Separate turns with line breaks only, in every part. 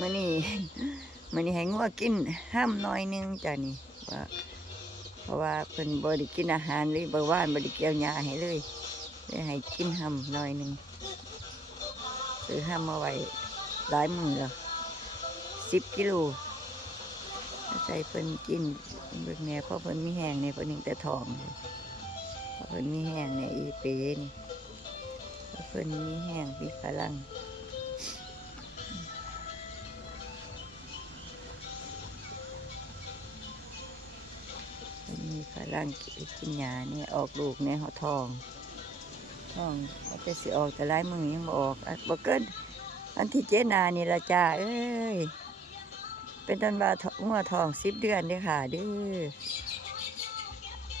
มื่อนี้มื่อนี้ให้งัวกินห้ามน้อยนึงจ้ะนี่ว่าเพราะว่าเพิ่นบ่ได้กินอาหารเลยบ่ว่านบ่ได้เกี่ยวหญ้าให้เลยเลยให้กินห้ำน้อยนึงซื้อห้ำมาไว้หลายมื้อแล้วสิบกิโลใส่เพิ่นกินเบิ่งแน่เพราะเพิ่นมีแห้งเนี่ยเพิ่นยังแต่ทองเพราะเพิ่นมีแห้งเนี่ยอีเปนี่เพราะเพิ่นมีแห้งมีพลัง มีฝรั่งกินยาเนี่ยออกลูกในหัวทอง ทองเขาจะสิออกแต่ลายมือยังบออกอะบ่เกินอันที่เจนานี่ละจ้าเอ้ย เป็นต้นว่าทงัวทองสิบเดือนเด้ค่ะเด้อ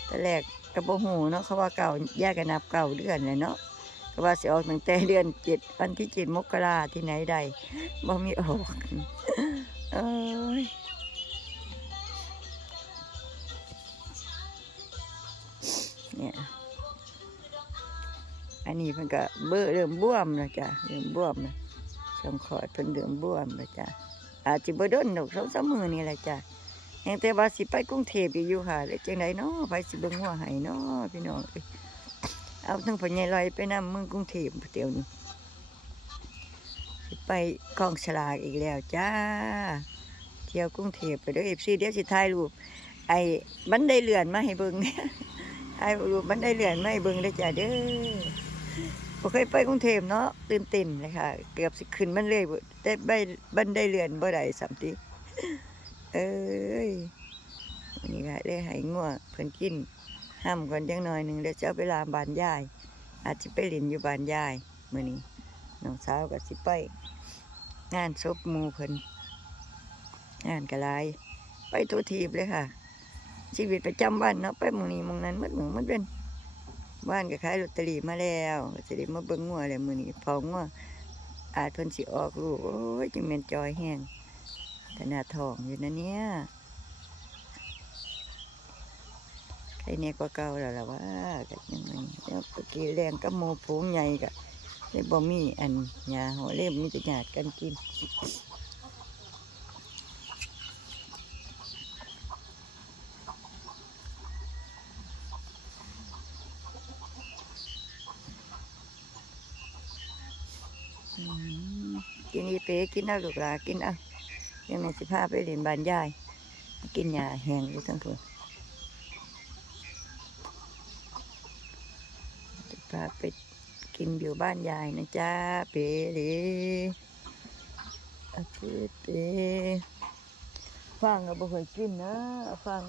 แต่แรกกระโบหูเนาะเขาว่าเก่าแยกกันนับเก่าเดือนเลยเนาะก็ว่าสิออกตั้งแต่เดือนเจ็ดวันที่เจ็ดมกราที่ไหนใดบ่มีออก เอ้ย เนี่ยอันนี้เพิ่นก็เบ้อเริ่มบวมแล้วจ้ะเริ่มบวมแล้วช่องคอดเพิ่นเริ่มบวมแล้วจ้ะอาจจะบ่โดนดอกสองสามมือนี่แหละจ้ะแฮงแต่ว่าสิไปกรุงเทพอยู่ค่ะแล้วจังไดเนาะไปสิเบิ่งหัวให้เนาะพี่น้องเอาทั้งพ่อใหญ่ลอยไปนำเมืองกรุงเทพเดี๋ยวนี้สิไปกองฉลากอีกแล้วจ้าเที่ยวกรุงเทพไปเด้อ FC เดี๋ยวสิถ่ายรูปไอ้บันไดเลื่อนมาให้เบิ่งเนี่ย ไอ้รูปมันได้เรียนไม่เบิ่งได้อจ้ะเด้อบ่เคยไปกรุงเทพเนาะตื่นเต้นเลยค่ะ เกือบสิขึ้นมันเลยได้ใบบันไดเรือนบ่ได้สัมติเอ้ยวันนี้ค่ะได้ให้งัวเพิ่นกินห้ามก่อนจังหน่อยหนึ่งแล้วจะเอาไปลามบานยาย อาจสิไปเล่นอยู่บานยายมื้อนี้น้องสาวก็สิไป งานศพมูเพิ่นงานกระหลไปทุทีบเลยค่ะ ชีวิตประจำวันเนาะไปมองนี้มองนั้นมันหมองมันเป็นบ้านก็ขายลอตเตอรี่มาแล้วจะได้มาเบิ่งงัวแล้วมือนี้พองัวอาจเพิ่นสิออกลูกโอ้ยจังแม่นจอยแห้งขนาดทองอยู่นะเนี่ยใครเนี่ยก็เก่าแล้วล่ะว่าก็ยังไงแล้วเมื่อกี้แรงกับหมู่ฝูงใหญ่ก็เลยบ่มีอันยาหัวเล่มมีแต่หยาดกันกิน ยีเปกินเอาลูกหลากินเอาเดี๋ยังไงสิพาไปเรียนบ้านยาย กินยาแห้งอยู่ทั้งคืนสิพาไปกินอยู่บ้านยายนะจ๊ะเปเรอะเปเปฟังก็บ่เคยกินนะฟัง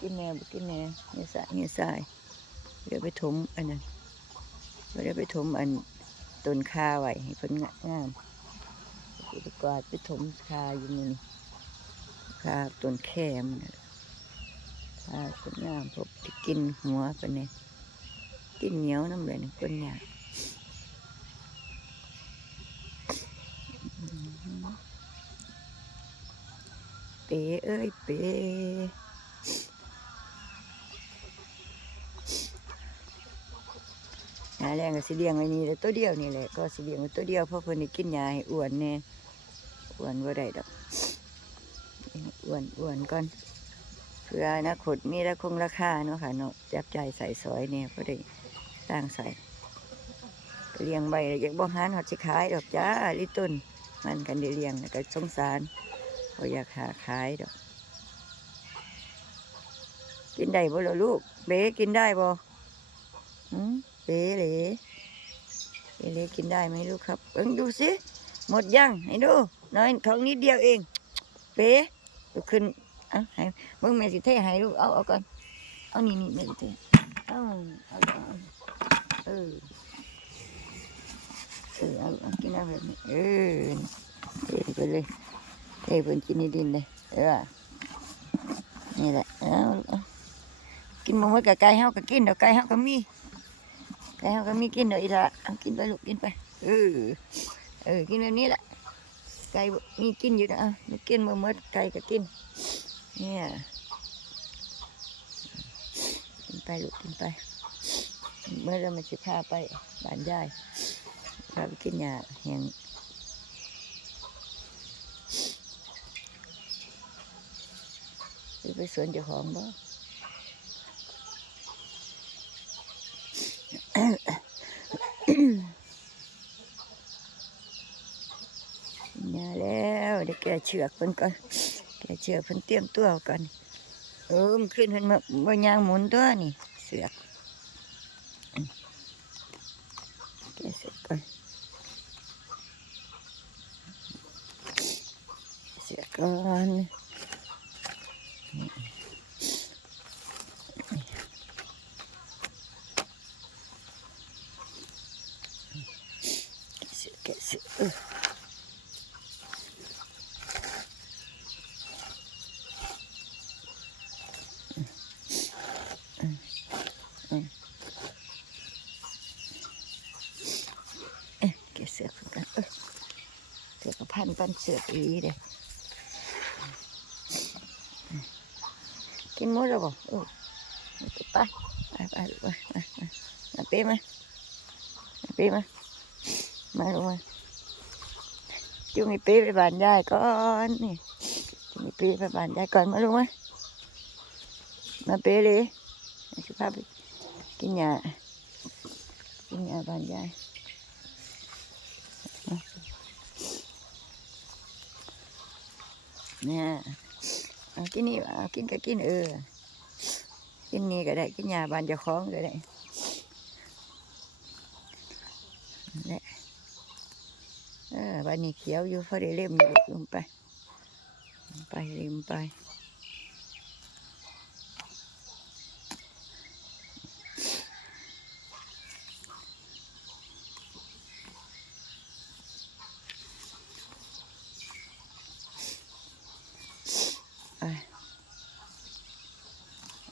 กินแหน่บ่กินแหน่เงี้ยสายเงี้ยสายเดี๋ยวไปถมอันนั้นเดี๋ยวไปถมอัน ต้นคาไว้ให้เพิ่นงามสิไปกวาดไปถมคาอยู่นี่คาต้นแคมคาต้นงามพบที่กินหัวเพิ่นเนี่ยกินเหนียวน้ำเลยนี่คนหยาเป๋เอ้ยเป๋าแรงก็สิเลี้ยงไว้นี่แหละตัวเดียวนี่แหละก็สิเลี้ยงไว้ตัวเดียวเพราะเพิ่นได้กินยาให้อ้วนแน่อ้วนบ่ได้ดอกอ้วนอ้วนก่อนเพื่ออนาคตมีราคงราคาเนาะค่ะเนาะจับใจใส่ซอยเนี่ยพอได้ตั้งใส่เลี้ยงใบอยากบ่หานหอดสิขายดอกจ้าลิต้นมันกันได้เลี้ยงแล้วก็สงสารบ่อยากหาขายดอก กินได้บ่ล่ะลูกเบ๊กินได้บ่ เบ๊เหลเบ๊เหลกินได้ไหมลูกครับ เอิงดูสิหมดยังให้ดูน้อยของนิดเดียวเองเบ๊ลุกขึ้นเอาให้มึงแม่สิเทให้ลูกเอาเอาก่อนเอานี่นี่แม่สิเทเอาเอาเอาเออเออเอาเอากินเอาแบบนี้เออเทไปเลยเทเพิ่นกินในดินเลยเออนี่แหละเอากินหมูไว้กับไก่เฮาก็กินเดี๋ยวไก่เฮาก็มี แล้วก็มีกินหน่อยละเอากินไปลูกกินไป เออ เออ กินแบบนี้แหละ ไก่มีกินอยู่นะไม่กินเมื่อเมื่อไก่ก็กิน เนี่ย กินไปลูกกินไป เมื่อเรามาชิพาไปบ้านยายราไปกินยาแห่งไปสวนเจ้าของบ่ อย่าแล้วเดี๋ยวแกเชือกเพิ่นก่อนแกเชือกเพิ่นเตรียมตัวก่อนเออมขึ้นเพิ่นมาบ่ยางหมุนตัวนี่ เสือกแกเสือกก่อนเสือกก่อนแกเสือกแก เสือกกันเสือกกับพันปันเสือกอีเด้กินมดแล้วบ่เออไปไปไปไปไปไปมาเป้มามาเป้มมาลงมา จุงไอ้เป้ไปบ้านยายก่อนนี่จุงไอ้ป้ไปบ้านยายก่อนมาลงมามาเป้เลยสิพาไปกินยากินยาบ้านยายเนี่ยกินนี่กินก็กินเออ กินนี่ก็ได้ กินยาบานเจ้าของก็ได้นั่นแหละเออบ้านนี้เขียวอยู่พอได้เล่มอยู่ลงไปลงไปเล่มไป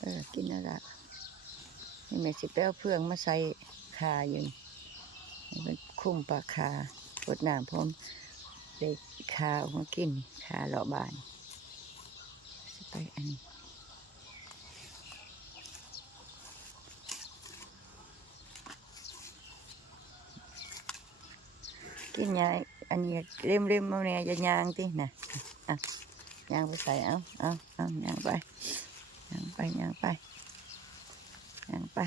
เออ กินนั่นละนี่แม่สิไปเอาเพื่องมาใส่คาอยู่นี่มันคุ้มปลาคา ปดน้ำพร้อมได้คาออกมากินคาเลาะบานสไปอันนี้กินยายอันนี้เล่มเล่มมาเนี่ยจะยางตินะอะยางไปใส่เอาเอาเอายางไปยางไปยางไปยางไป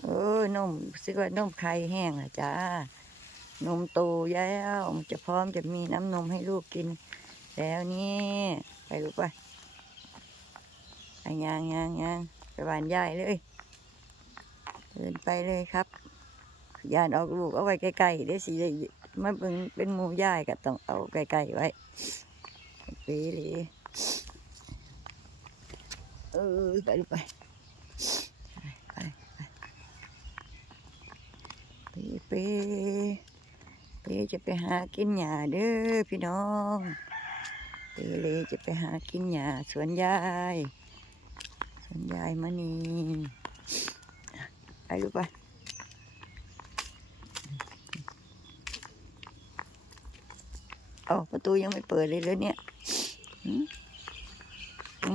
เออนมซื้อว่านมไข่แห้งอะจ้า นมโตแล้วมันจะพร้อมจะมีน้ำนมให้ลูกกิน แล้วนี่ ไปลูกไปไปย่างย่างย่างไปบานยายเลยเดินไปเลยครับ ยานออกลูกเอาไว้ใกลๆเดี๋ยสิได้มาเป็นเป็นหมูย่ายก็ต้องเอาใกลๆไว้ปีหลีเออไปลูกไปไปไปไปไป ไปจะไปหากินหญ้าเด้อพี่น้องไปเลยจะไปหากินหญ้าสวนยายสวนยายมานี่ไปลูกไปเอาประตูยังไม่เปิดเลยเลยเนี่ยหืม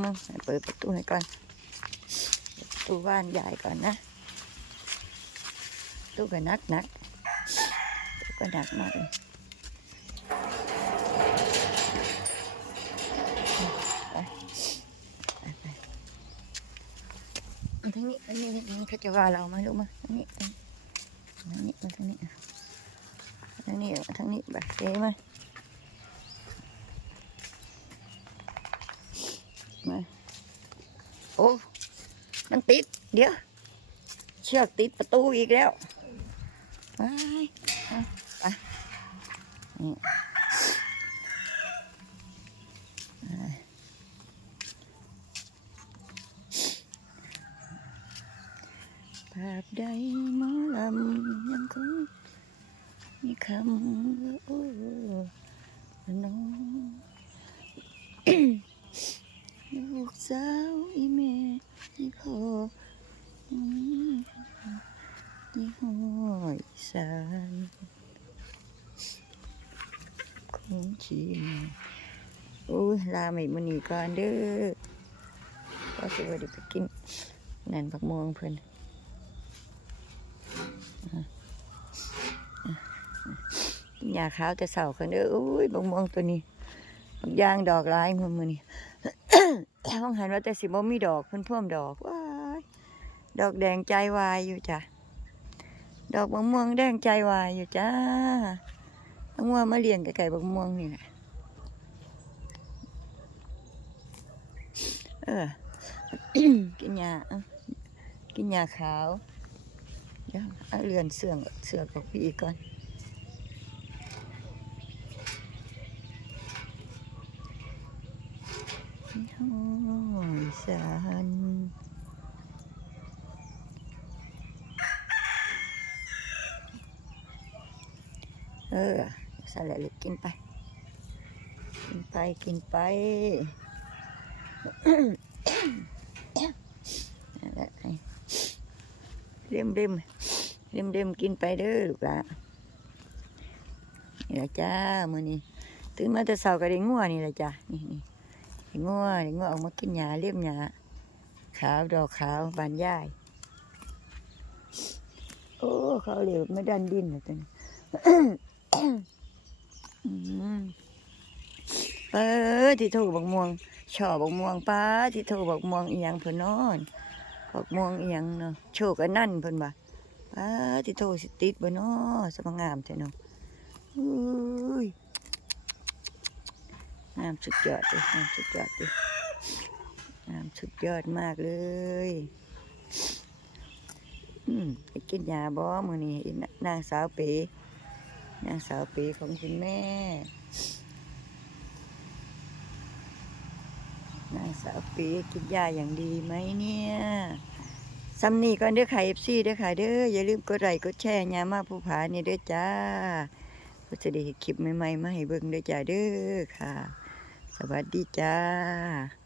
มึงเปิดประตูให้ก่อนประตูบ้านใหญ่ก่อนนะตู้ก็หนักนัก ก็หนักมาเลยไปไปไปเอาทางนี้ทางนี้ทางนี้เขาจะว่าเราไหมลูกมาทางนี้ทางนี้มาทางนี้ทางนี้มาทางนี้ไปเจ๊มามาโอ้มันติด เดี๋ยว เชือกติดประตูอีกแล้วไป นี่ภาพใดหมอลำยังคงมีคำว่าโอ้น้อง ลูกสาวอีแม่อีพ่ออืมอีห้อยสานคงชิมโอ้ยลา ไม่มันนี่ก่อนเด้อก็สิว่าได้ไปกินนั่นผักม่วงเพิ่นอะอะกินยาขาวแต่เสากันเด้ออุ้ยบักม่วงตัวนี้บักยางดอกร้ายมือมือนี่ห้องหันว่าแต่สิบ่มีดอกเพิ่นพ่วมดอกว้ายดอกแดงใจวายอยู่จ้ะดอกมะม่วงแดงใจวายอยู่จ้ามะม่วงมาเลี้ยงไก่ๆบักม่วงนี่แหละ เออ กินยากินยาขาวเดี๋ยวเรือนเสื่องเสื่อกับพี่ก่อนสันเออสั่นแหละลูกกินไป กินไป กินไป เริ่มเริ่มเริ่มเริ่มกินไปเด้อลูกหละนี่ละจ้ามือนี้ตื่นมาแต่เช้าก็ได้งัวนี่ละจ้านี่นี่ไอ้งัวไอ้งัวออกมากินหญ้าเลี้ยมหญ้าขาวดอกขาวบานย่ายโอ้เขาเหลวไม่ดันดินเลยตัวนี้เออที่ถูกบักม่วง ชอบักม่วงป้าที่ถูกบักม่วงอีหยังเพิ่นนอนบักม่วงอีหยังเนาะโชคอันนั่นเพิ่นว่าป้าที่ถูกสิติดบ่เนาะสมงามแท้เนาะอุ้ยงามสุดยอดเลยงามสุดยอดเลยงามสุดยอดมากเลยอืมไปกินยาบ่มื้อนี้นางสาวเป๋นางสาวเป๋ของคุณแม่ นาง สาวปีกินยาอย่างดีไหมเนี่ยซัมนี่ก่อนเด้อค่ะ FC เด้อค่ะเด้ออย่าลืมกดไลค์กดแชร์ยามาผู้ผานี่เด้อจ้าก็จะได้คลิปใหม่ๆมาให้เบิ่งเด้อจ้าเด้อค่ะ สวัสดีจ้า